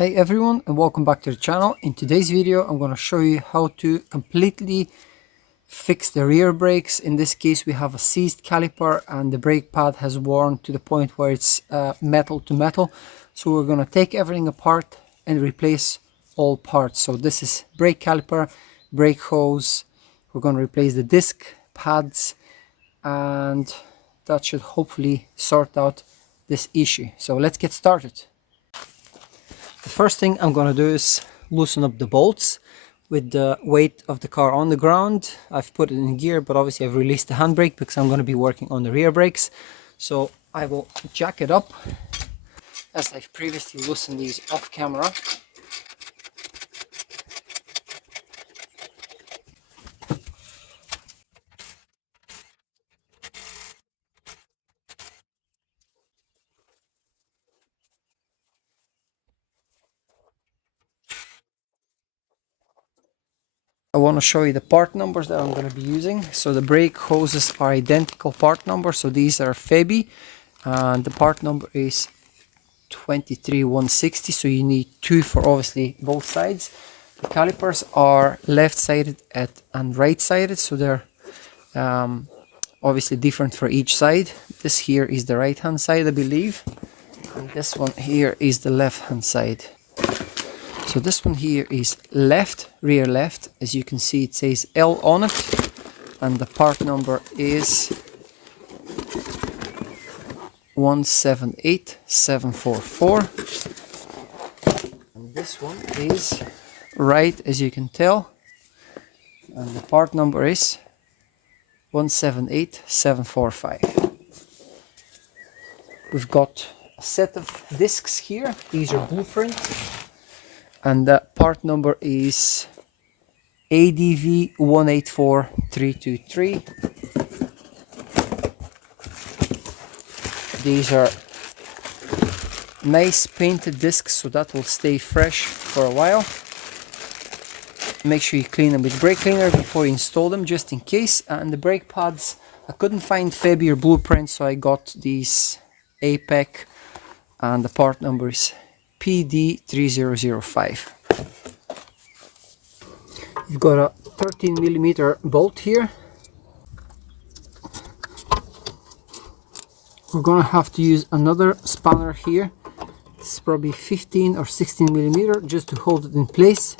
Hi everyone and welcome back to the channel. In today's video I'm going to show you how to completely fix the rear brakes. In this case we have a seized caliper and the brake pad has worn to the point where it's metal to metal. So we're going to take everything apart and replace all parts. So this is brake caliper, brake hose. We're going to replace the disc pads and that should hopefully sort out this issue. So let's get started. The first thing I'm going to do is loosen up the bolts with the weight of the car on the ground. I've put it in gear, but obviously I've released the handbrake because I'm going to be working on the rear brakes. So I will jack it up as I've previously loosened these off camera. I want to show you the part numbers that I'm going to be using. So the brake hoses are identical part numbers. So these are Febi and the part number is 23160. So you need two for obviously both sides. The calipers are left-sided and right-sided. So they're obviously different for each side. This here is the right-hand side, I believe. And this one here is the left-hand side. So this one here is left, rear left. As you can see, it says L on it. And the part number is 178744. And this one is right, as you can tell. And the part number is 178745. We've got a set of discs here. These are blueprint. And that part number is ADV 184323. These are nice painted discs, so that will stay fresh for a while. Make sure you clean them with brake cleaner before you install them, just in case. And the brake pads, I couldn't find Febi or blueprint, so I got these Apec, and the part number is PD3005. You've got a 13mm bolt here. We're gonna have to use another spanner here. This is probably 15 or 16mm just to hold it in place.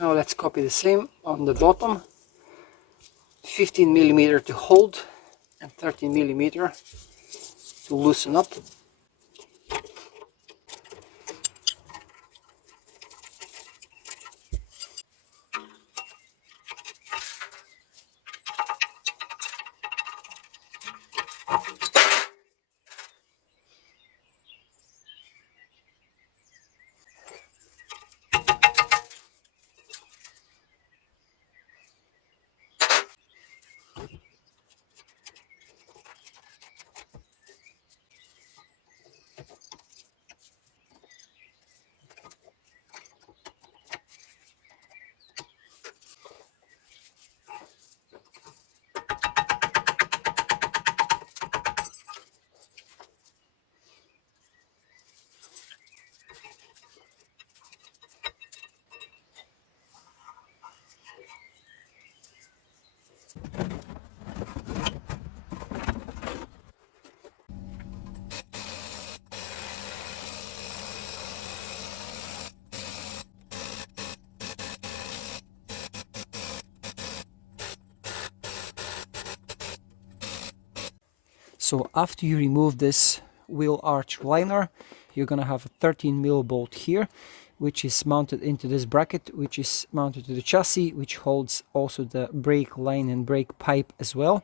Now let's copy the same on the bottom. 15mm to hold and 13mm to loosen up. So after you remove this wheel arch liner, you're gonna have a 13mm bolt here, which is mounted into this bracket, which is mounted to the chassis, which holds also the brake line and brake pipe as well.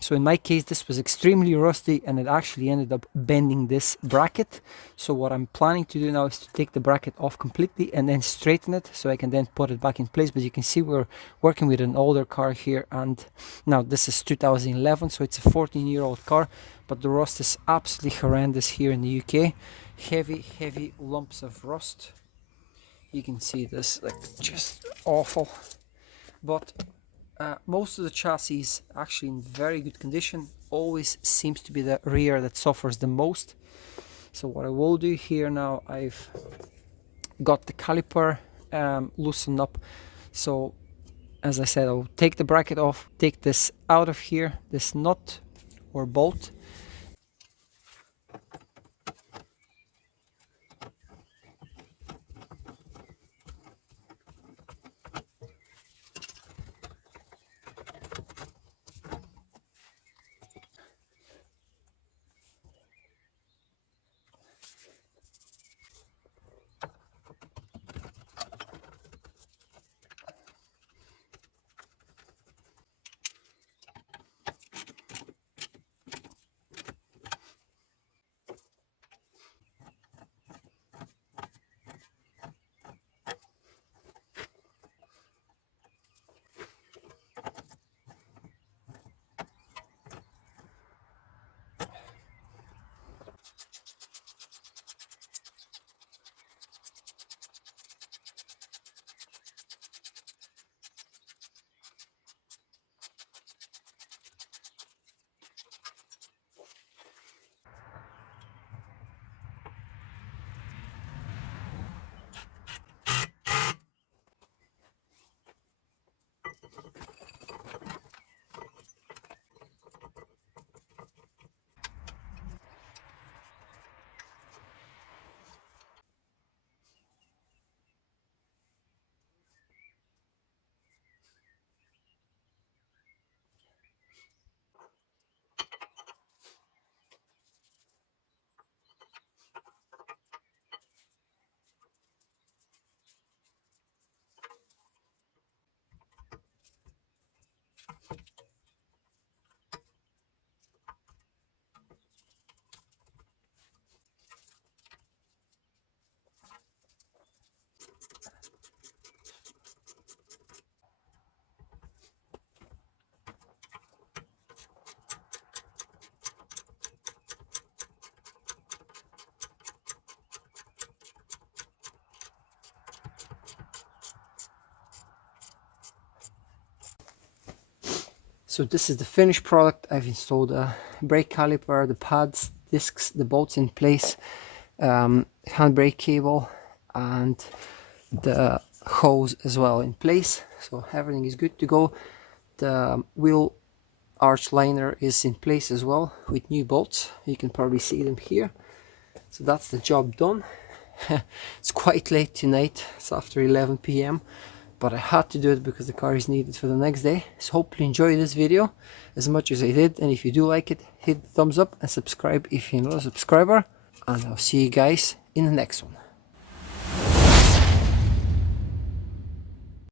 So in my case, this was extremely rusty and it actually ended up bending this bracket. So what I'm planning to do now is to take the bracket off completely and then straighten it so I can then put it back in place. But you can see we're working with an older car here, and now this is 2011, so it's a 14-year-old car, but the rust is absolutely horrendous here in the UK. Heavy lumps of rust. You can see this, like, just awful. But Most of the chassis actually in very good condition. Always seems to be the rear that suffers the most. So what I will do here now, I've got the caliper loosened up. So as I said, I'll take the bracket off, take this out of here, this nut or bolt. So this is the finished product. I've installed a brake caliper, the pads, discs, the bolts in place, handbrake cable, and the hose as well in place. So everything is good to go. The wheel arch liner is in place as well with new bolts. You can probably see them here. So that's the job done. It's quite late tonight. It's after 11 p.m. but I had to do it because the car is needed for the next day. So hopefully you enjoy this video as much as I did, and if you do like it, hit the thumbs up and subscribe if you're not a subscriber, and I'll see you guys in the next one.